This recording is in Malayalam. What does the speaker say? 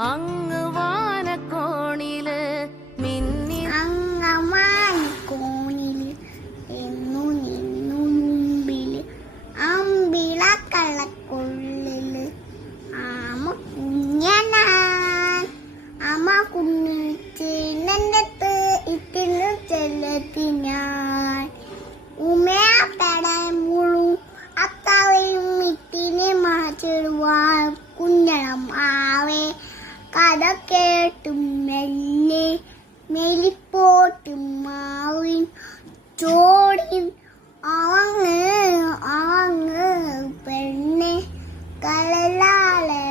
അങ്ങ് വാനക്കോണില് മിന്നി അങ്ങമാനക്കോണില് എന്നു നിന്നു മുമ്പില് അമ്പിള കളക്കൊള്ളില് ആമ കുഞ്ഞനാൻ അമ്മ കുഞ്ഞിച്ചിന്നെടുത്ത് ഇത്തിനു ചെല്ലത്തിനാൻ ഉമയ പെടമുളു അത്തവയും ഇത്തിനെ മാറ്റിടുവാൻ കുഞ്ഞളം ആവേ കഥ കേട്ടും മെല്ലെ മെലിപ്പോട്ടും മാവിൻ ചോടിൻ അവങ്ങ് അവങ്ങ് പെണ്ണെ കലലാളെ